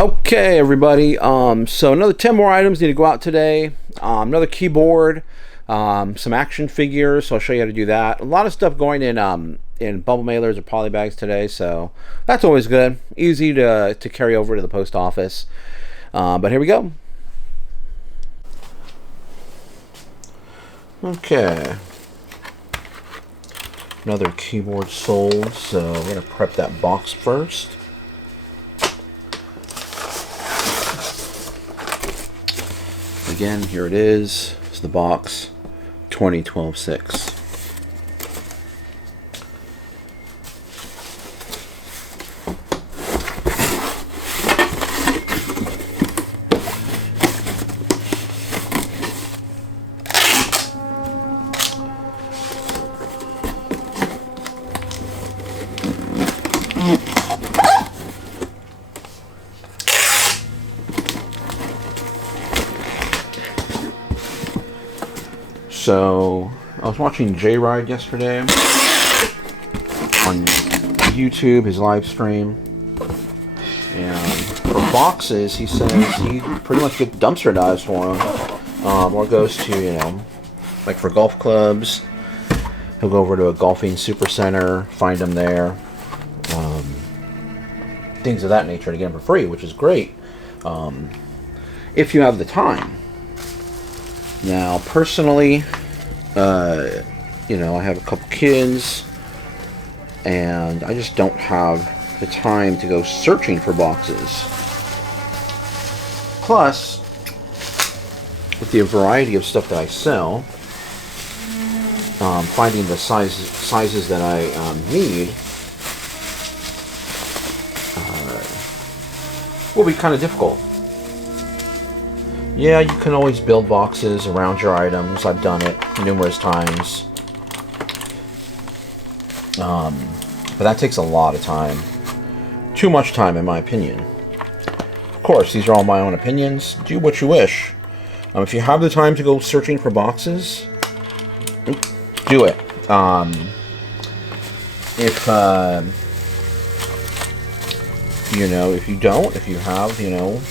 Okay, everybody. So another 10 more items need to go out today. Another keyboard, some action figures. So I'll show you how to do that. A lot of stuff going in bubble mailers or poly bags today, so that's always good. Easy to carry over to the post office. But here we go. Okay. Another keyboard sold. So we're gonna prep that box first. Again, here it is. It's the box 2012-6. So, I was watching J-Ride yesterday on YouTube, his live stream, and for boxes, he says he pretty much gets dumpster dives for them, or goes to, you know, like for golf clubs, he'll go over to a golfing super center, find them there, things of that nature to get them for free, which is great, if you have the time. Now, personally, you know, I have a couple kids, and I just don't have the time to go searching for boxes. Plus, with the variety of stuff that I sell, finding the sizes that I need will be kind of difficult. Yeah, you can always build boxes around your items. I've done it numerous times. But that takes a lot of time. Too much time, in my opinion. Of course, these are all my own opinions. Do what you wish. If you have the time to go searching for boxes, do it. You know, if you don't, if you have, you know,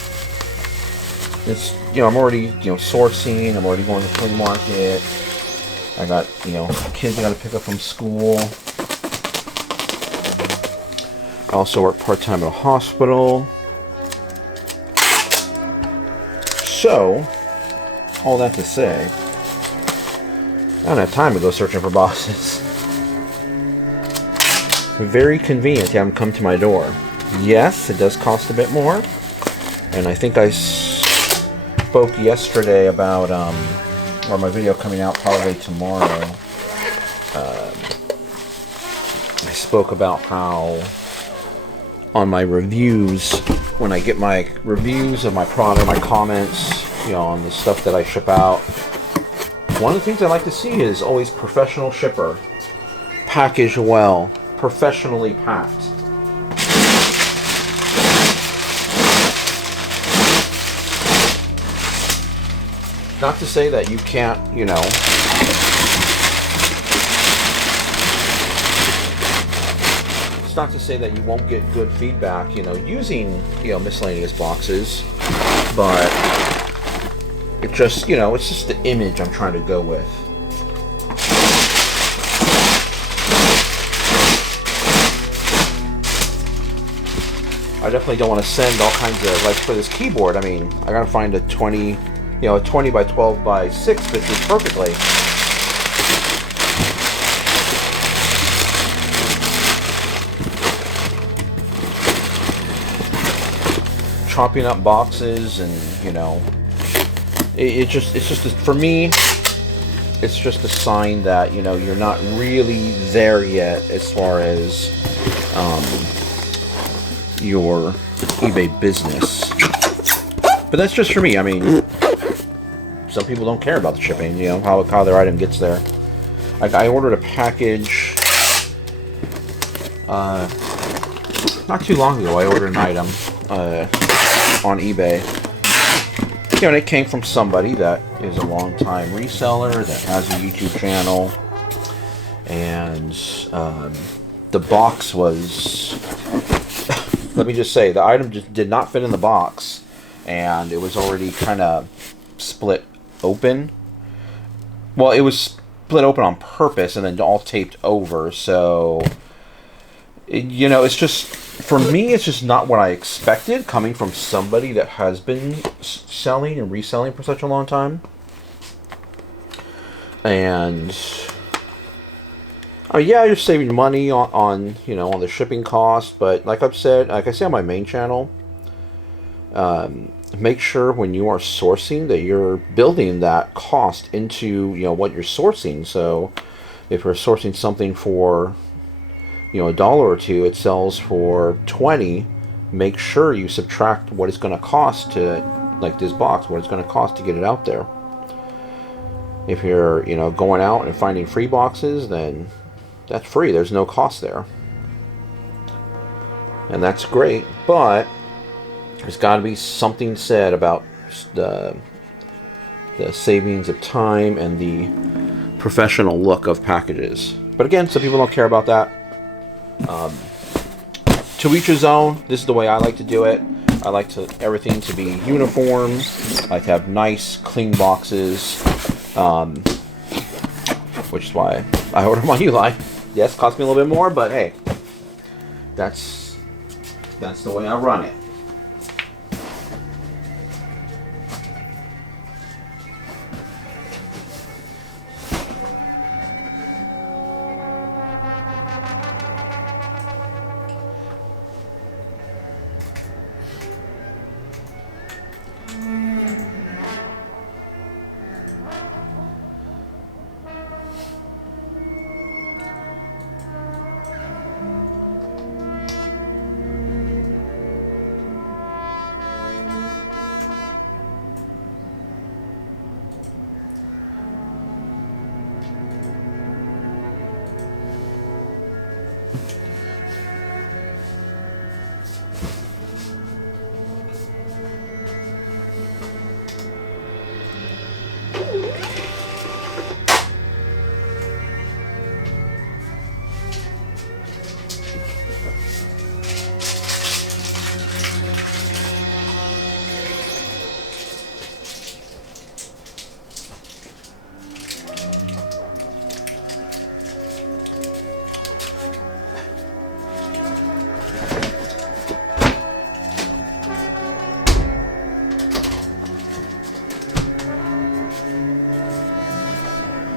it's, you know, I'm already, you know, sourcing, I'm already going to the flea market, I got, you know, kids I got to pick up from school, I also work part-time at a hospital, so, all that to say, I don't have time to go searching for boxes. Very convenient to have them come to my door. Yes, it does cost a bit more, and I think I spoke yesterday about, or my video coming out probably tomorrow, I spoke about how on my reviews, when I get my reviews of my product, my comments, you know, on the stuff that I ship out, one of the things I like to see is always professional shipper, packaged well, professionally packed. Not to say that you can't, you know, it's not to say that you won't get good feedback, you know, using, you know, miscellaneous boxes, but it just, you know, it's just the image I'm trying to go with. I definitely don't want to send all kinds of, like for this keyboard, I mean, I gotta find a 20, you know, a 20 by 12 by 6 fits this perfectly. Chopping up boxes and, you know, it's just for me, it's just a sign that, you know, you're not really there yet as far as your eBay business. But that's just for me. I mean, some people don't care about the shipping, you know, how their item gets there. I ordered a package not too long ago. I ordered an item on eBay. You know, and it came from somebody that is a long-time reseller that has a YouTube channel, and the box was let me just say, the item just did not fit in the box, and it was already kind of split open. Well, it was split open on purpose and then all taped over, so you know, it's just, for me, it's just not what I expected coming from somebody that has been selling and reselling for such a long time. And yeah, you're saving money on you know, on the shipping cost, but like I say on my main channel, make sure when you are sourcing that you're building that cost into, you know, what you're sourcing. So if you're sourcing something for, you know, $1 or $2, it sells for 20. Make sure you subtract what it's going to cost to, like this box, what it's going to cost to get it out there. If you're, you know, going out and finding free boxes, then that's free. There's no cost there, and that's great. But there's got to be something said about the savings of time and the professional look of packages. But again, some people don't care about that. To each his own. This is the way I like to do it. I like everything to be uniform. I like to have nice, clean boxes, which is why I order them on Uline. Yes, cost me a little bit more, but hey, that's the way I run it.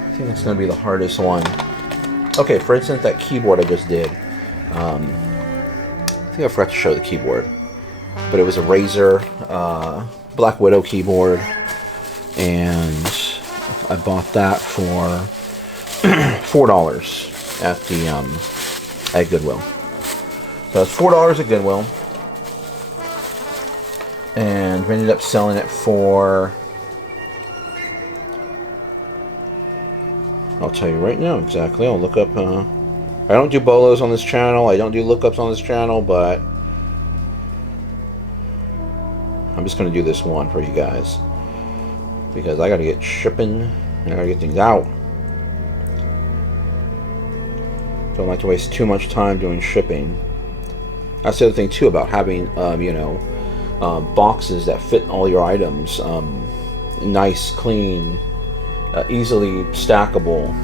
I think it's going to be the hardest one. Okay, for instance, that keyboard I just did. I think I forgot to show the keyboard. But it was a Razer Black Widow keyboard. And I bought that for $4 at the at Goodwill. So it's $4 at Goodwill. And we ended up selling it for... I'll tell you right now exactly. I'll look up... I don't do bolos on this channel. I don't do lookups on this channel, but... I'm just going to do this one for you guys. Because I got to get shipping. I got to get things out. Don't like to waste too much time doing shipping. That's the other thing, too, about having, you know... boxes that fit all your items, nice, clean, easily stackable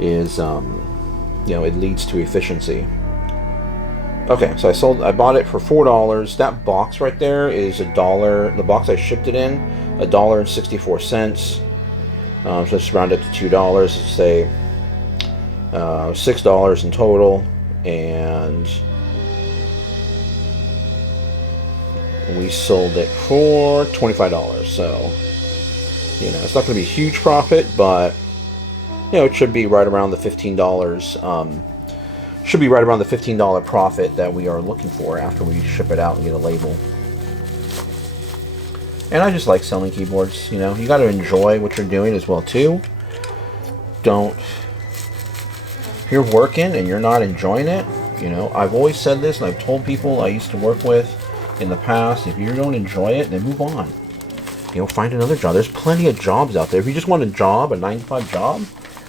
is, you know, it leads to efficiency. Okay, so I bought it for $4. That box right there is $1. The box I shipped it in, $1.64. So let's round up to $2. Let's say $6 in total, and we sold it for $25. So, you know, it's not going to be a huge profit, but, you know, it should be right around the $15. Should be right around the $15 profit that we are looking for after we ship it out and get a label. And I just like selling keyboards. You know, you got to enjoy what you're doing as well too. Don't. If you're working and you're not enjoying it, you know, I've always said this, and I've told people I used to work with in the past, if you don't enjoy it, then move on. You know, find another job. There's plenty of jobs out there. If you just want a job, a 9-to-5 job,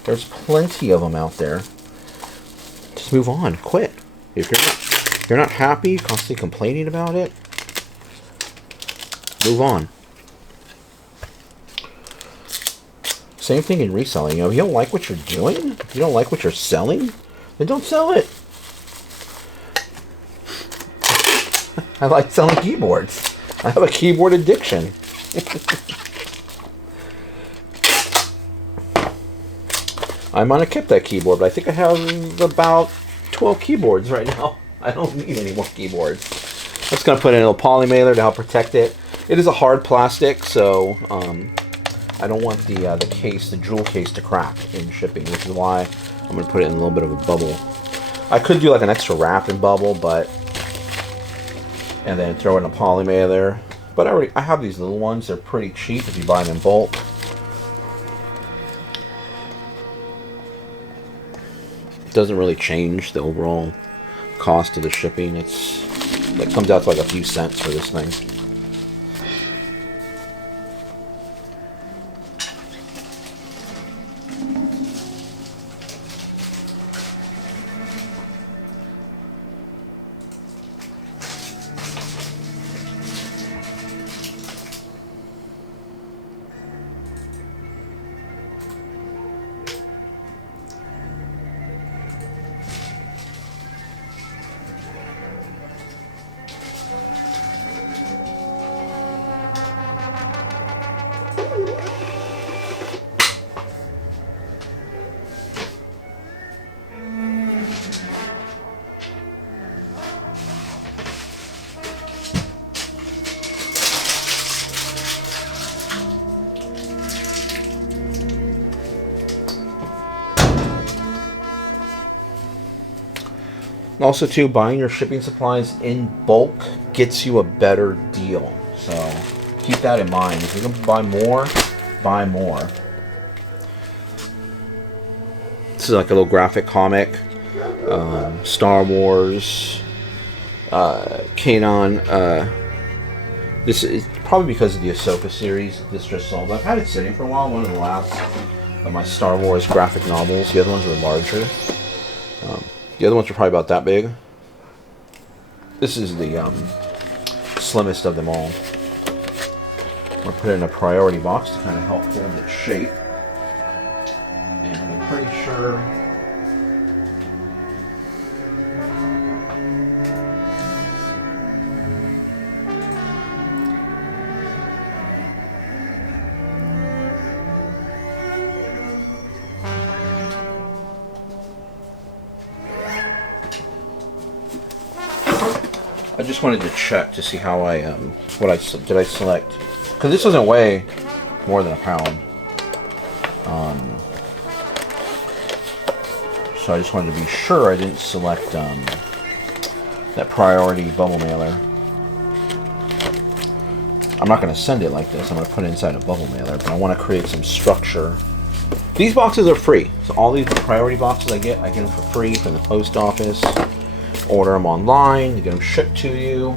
there's plenty of them out there. Just move on. Quit. If you're not happy, constantly complaining about it, move on. Same thing in reselling. You know, if you don't like what you're doing, if you don't like what you're selling, then don't sell it. I like selling keyboards. I have a keyboard addiction. I might have kept that keyboard, but I think I have about 12 keyboards right now. I don't need any more keyboards. I'm just going to put in a little poly mailer to help protect it. It is a hard plastic, so I don't want the case, the jewel case, to crack in shipping, which is why I'm going to put it in a little bit of a bubble. I could do like an extra wrap and bubble, and then throw in a poly mailer. But I have these little ones. They're pretty cheap if you buy them in bulk. It doesn't really change the overall cost of the shipping. It comes out to like a few cents for this thing. Also, too, buying your shipping supplies in bulk gets you a better deal. So keep that in mind. If you're going to buy more, buy more. This is like a little graphic comic. Star Wars. Kanon. This is probably because of the Ahsoka series this just sold. I've had it sitting for a while. One of the last of my Star Wars graphic novels. The other ones were larger. The other ones are probably about that big. This is the slimmest of them all. I'm going to put it in a priority box to kind of help hold its shape. And I'm pretty sure... I just wanted to check to see how I did I select, because this doesn't weigh more than a pound. So I just wanted to be sure I didn't select that priority bubble mailer. I'm not going to send it like this. I'm going to put it inside a bubble mailer, but I want to create some structure. These boxes are free. So all these priority boxes I get them for free from the post office. Order them online, you get them shipped to you.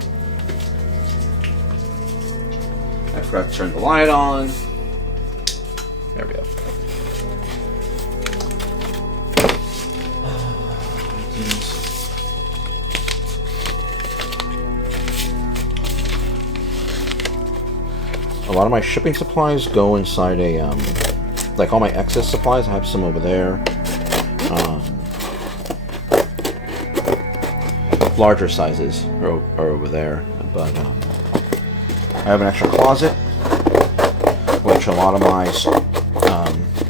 I forgot to turn the light on. There we go. A lot of my shipping supplies go inside a, like all my excess supplies, I have some over there. Larger sizes are over there, but I have an extra closet, which a lot of my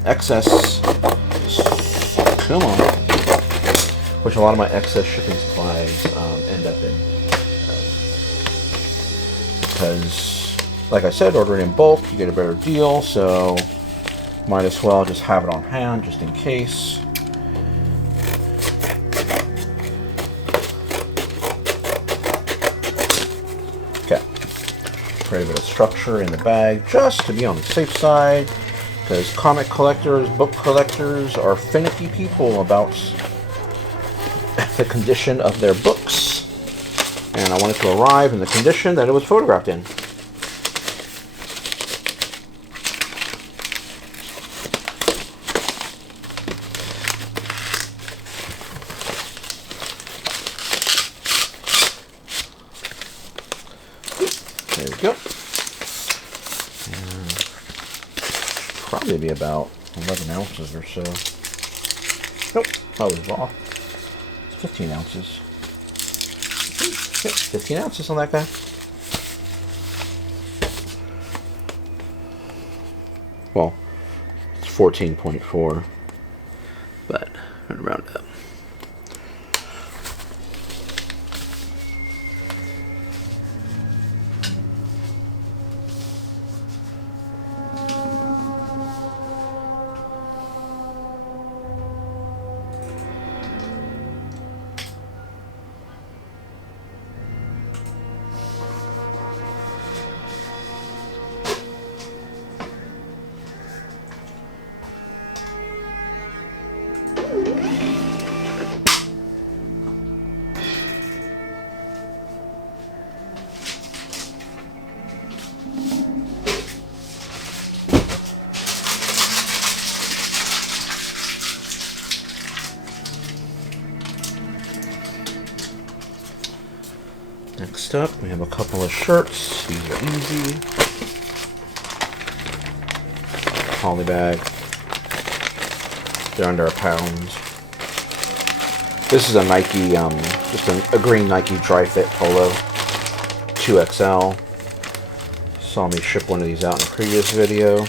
excess, which a lot of my excess shipping supplies end up in, because, like I said, ordering in bulk, you get a better deal, so might as well just have it on hand just in case. Create a bit of structure in the bag just to be on the safe side, because comic collectors, book collectors are finicky people about the condition of their books, and I want it to arrive in the condition that it was photographed in. we go. And probably be about 11 ounces or so. Nope, I was off. It's 15 ounces. Yep, 15 ounces on that guy. Well, it's 14.4, but I'm gonna round it up. Next up, we have a couple of shirts. These are easy. Poly bag. They're under £1. This is a Nike, just a green Nike dry fit polo, 2XL. Saw me ship one of these out in a previous video.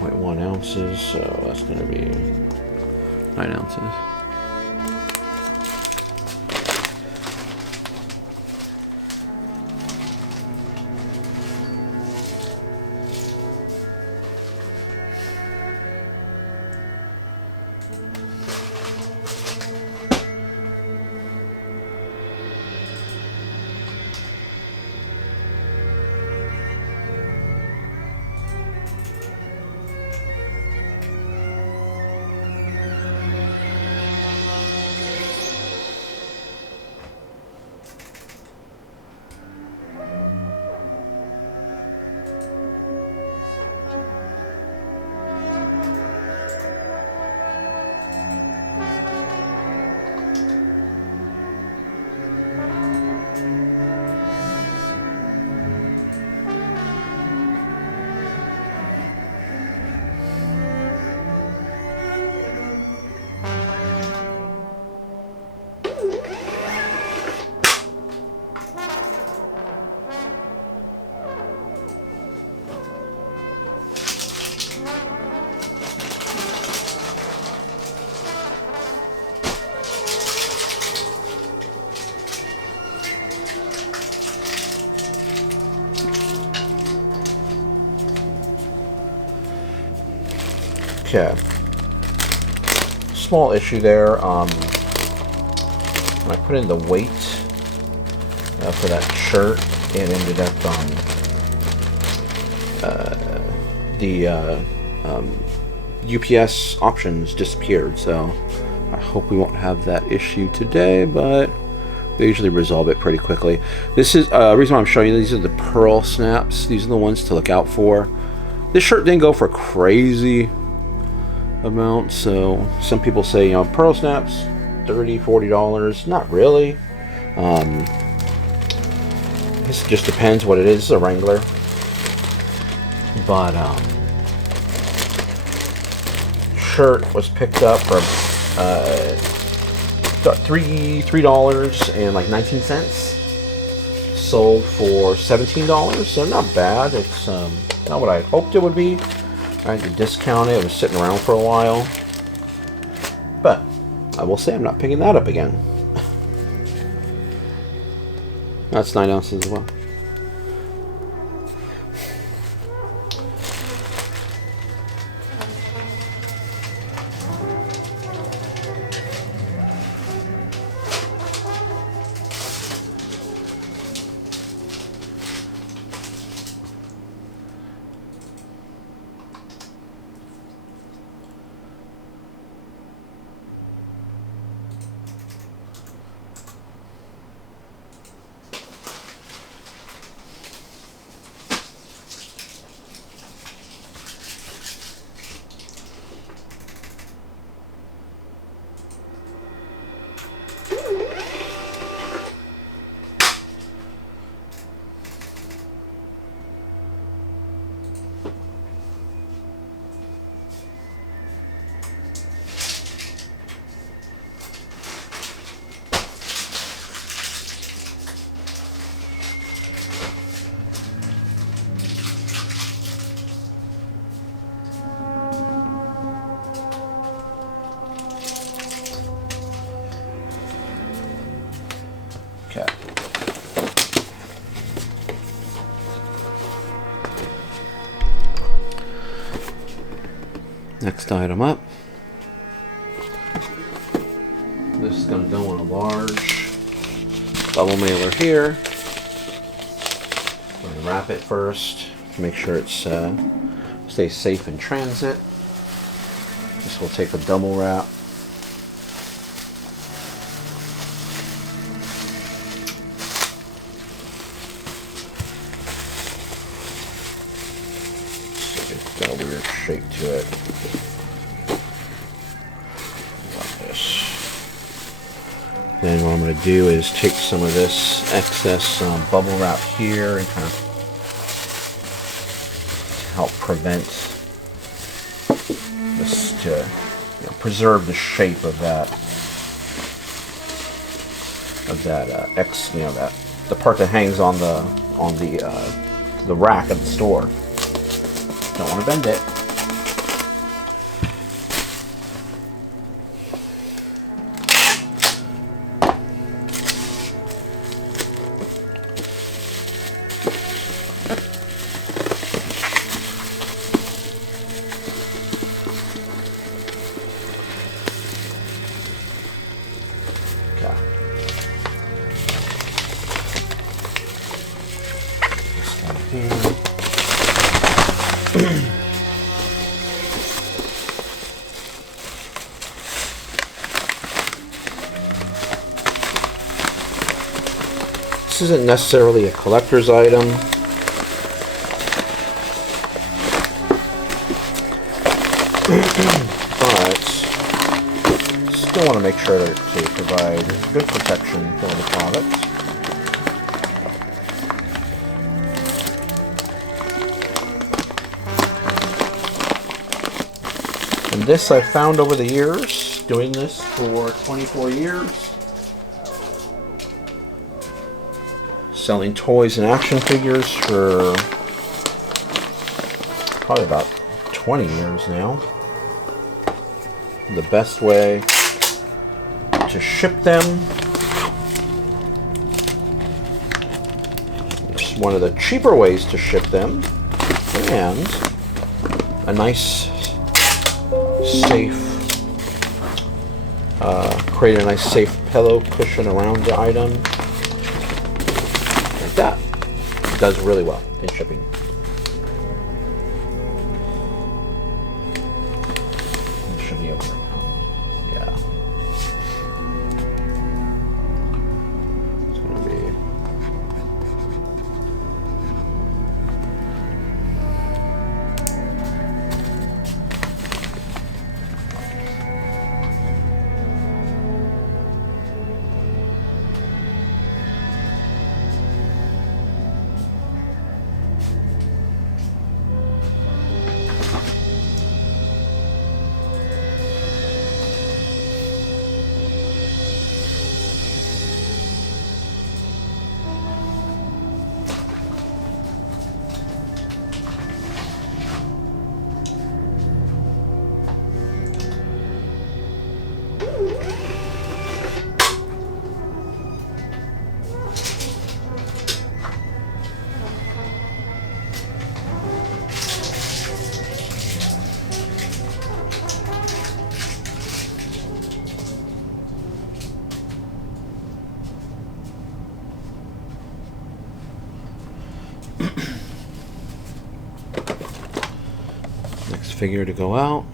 .1 ounces, so that's going to be 9 ounces. Okay. Small issue there. When I put in the weight for that shirt, it ended up the UPS options disappeared. So I hope we won't have that issue today, but they usually resolve it pretty quickly. This is the reason why I'm showing you these are the pearl snaps. These are the ones to look out for. This shirt didn't go for crazy amount, so some people say, you know, pearl snaps $30-40. Not really. This just depends what it is. It's a Wrangler, but shirt was picked up for $3.19, sold for $17, so not bad. It's not what I hoped it would be. I had to discount it. It was sitting around for a while. But I will say I'm not picking that up again. That's 9 ounces as well. Next item up. This is going to go in a large bubble mailer here. I'm going to wrap it first to make sure it's stays safe in transit. This will take a double wrap. It's got a weird shape to it. Like this. Then what I'm going to do is take some of this excess bubble wrap here and kind of help prevent this to preserve the shape of that that the part that hangs on the rack of the store. Don't want to bend it. This isn't necessarily a collector's item. But still want to make sure to provide good protection for the product. And this I found over the years, doing this for 24 years. Selling toys and action figures for probably about 20 years now. The best way to ship them, it's one of the cheaper ways to ship them, and a nice safe, create a nice safe pillow cushion around the item. Like that. It does really well in shipping. It should be over. Yeah. It's gonna be. Next figure to go out.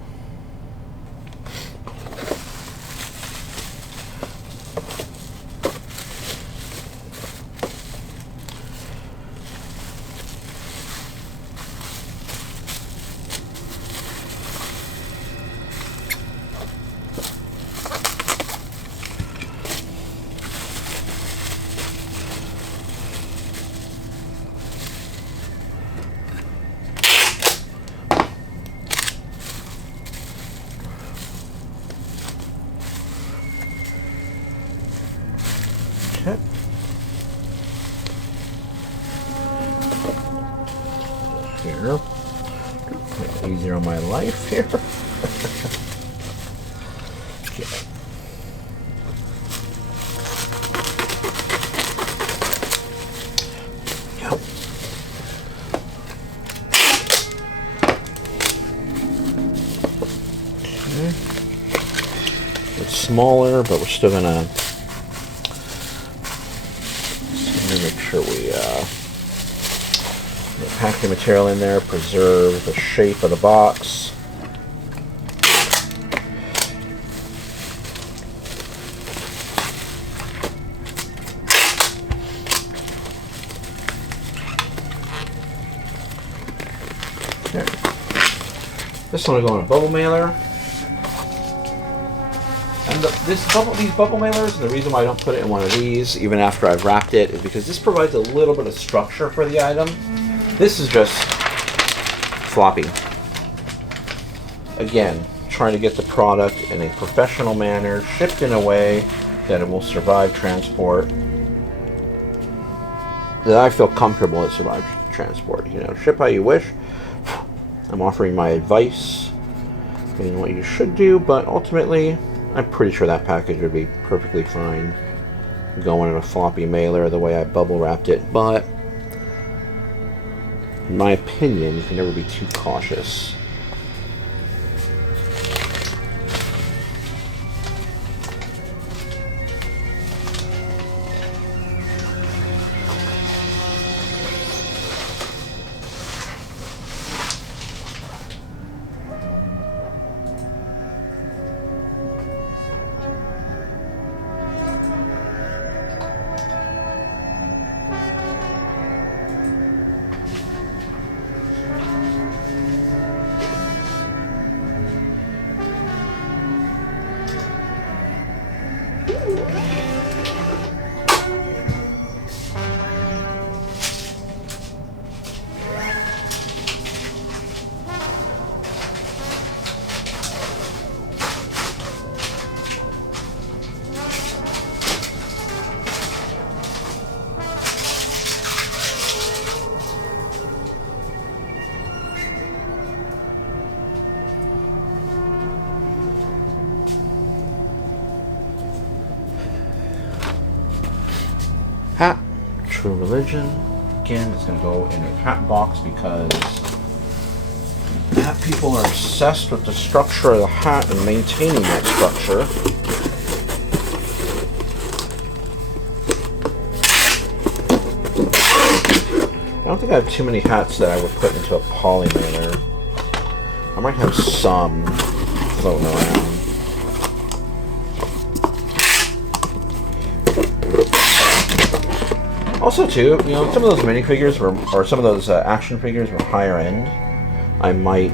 Okay. Here. Make it easier on my life here. Okay. Yep. smaller, but we're still gonna make sure we pack the material in there, preserve the shape of the box. There. This one will go in a bubble mailer. And these bubble mailers, and the reason why I don't put it in one of these, even after I've wrapped it, is because this provides a little bit of structure for the item. This is just floppy. Again, trying to get the product in a professional manner, shipped in a way that it will survive transport, that I feel comfortable it survives transport. You know, ship how you wish. I'm offering my advice in what you should do, but ultimately, I'm pretty sure that package would be perfectly fine going in a floppy mailer the way I bubble wrapped it, but in my opinion, you can never be too cautious. Hat, True Religion. Again, it's going to go in a hat box because hat people are obsessed with the structure of the hat and maintaining that structure. I don't think I have too many hats that I would put into a poly mailer. I might have some floating around. Also, too, you know, some of those minifigures were, or some of those action figures were higher end. I might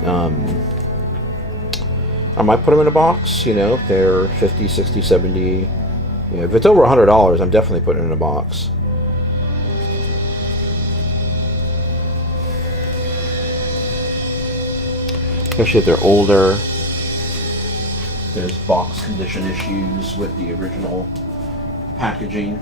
put them in a box. You know, if they're 50, 60, 70. You know, if it's over $100, I'm definitely putting it in a box. Especially if they're older. There's box condition issues with the original packaging.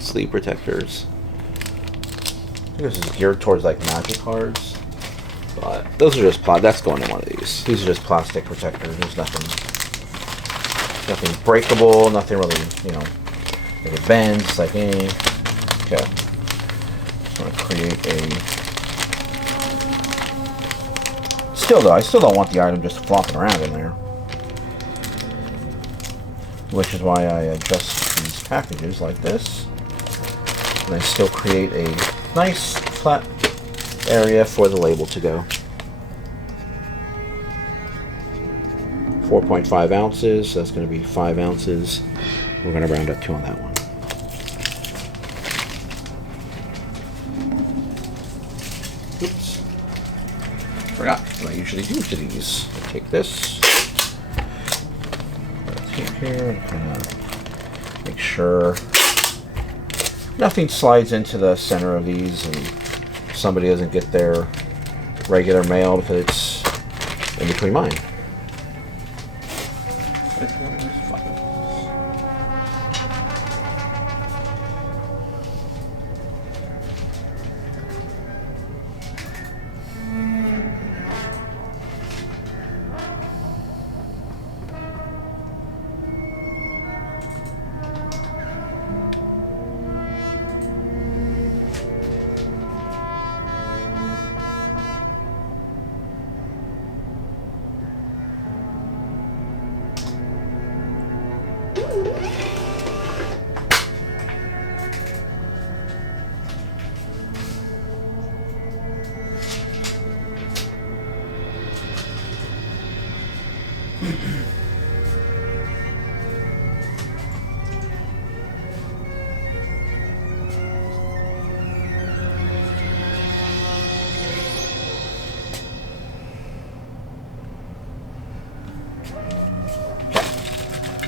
Sleeve protectors. I think this is geared towards like magic cards, but those are just that's going in one of these. These are just plastic protectors. There's nothing breakable, nothing really, you know, if it bends, it's like okay. Just want to create a. Still though, I still don't want the item just flopping around in there, which is why I adjust these packages like this. And I still create a nice flat area for the label to go. 4.5 ounces, so that's going to be 5 ounces. We're going to round up 2 on that one. Oops. Forgot what I usually do to these. I take this, put a tape here, and kind of make sure nothing slides into the center of these, and somebody doesn't get their regular mail because it's in between mine.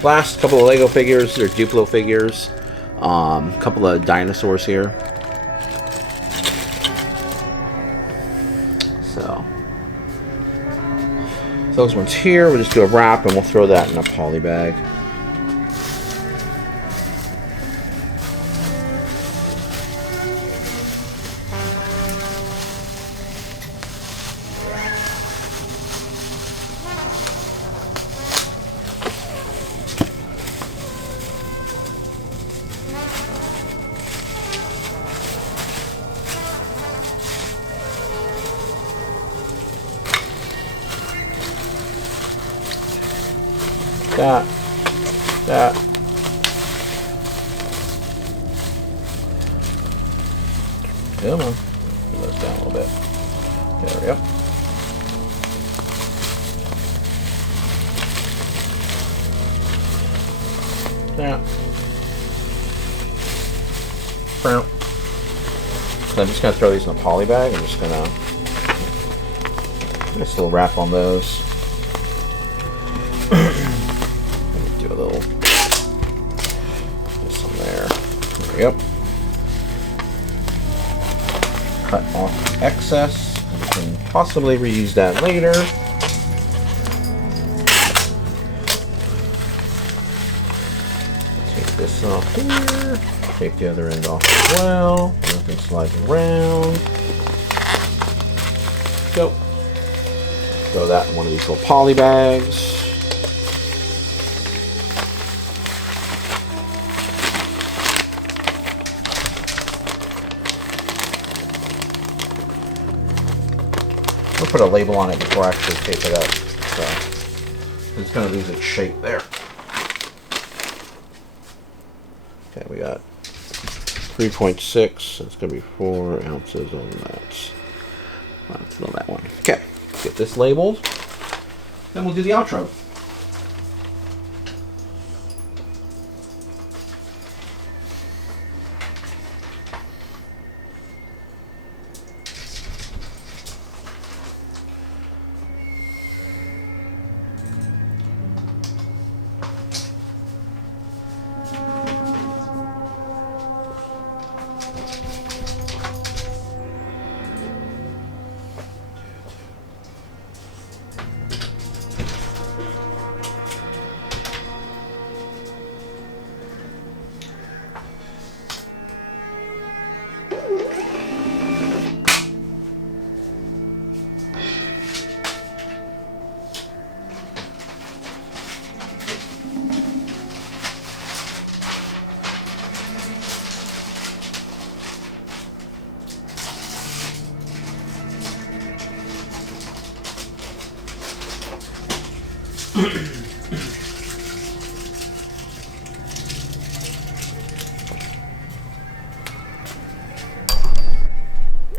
Last couple of Lego figures, they're Duplo figures. Couple of dinosaurs here. So those ones here, we'll just do a wrap and we'll throw that in a poly bag. That. Come on. Put those down a little bit. There we go. That. So I'm just going to throw these in a poly bag. I'm just going to just a little wrap on those. Do a little this one there. There we go. Cut off excess. We can possibly reuse that later. Take this off here. Take the other end off as well. Nothing slides around. Go. Throw that in one of these little poly bags. I'll put a label on it before I actually tape it up. So it's going to lose its shape there. Okay, we got 3.6. It's going to be 4 ounces on that. I'll fill that one. Okay, get this labeled. Then we'll do the outro.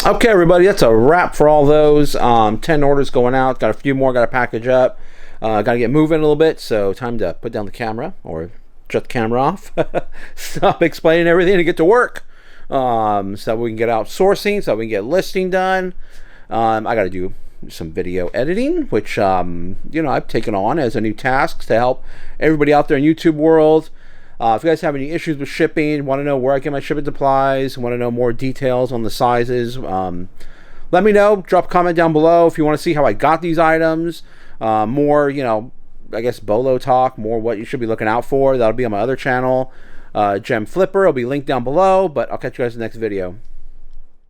Okay, everybody, that's a wrap for all those. 10 orders going out. Got a few more. Got to package up. Got to get moving a little bit. So time to put down the camera or shut the camera off. Stop explaining everything and get to work. So that we can get out sourcing. So that we can get listing done. I got to do some video editing, which you know, I've taken on as a new task to help everybody out there in YouTube world. If you guys have any issues with shipping, want to know where I get my shipping supplies, want to know more details on the sizes, let me know. Drop a comment down below if you want to see how I got these items. More, you know, I guess Bolo talk, more what you should be looking out for. That'll be on my other channel, Gem Flipper. It'll be linked down below, but I'll catch you guys in the next video.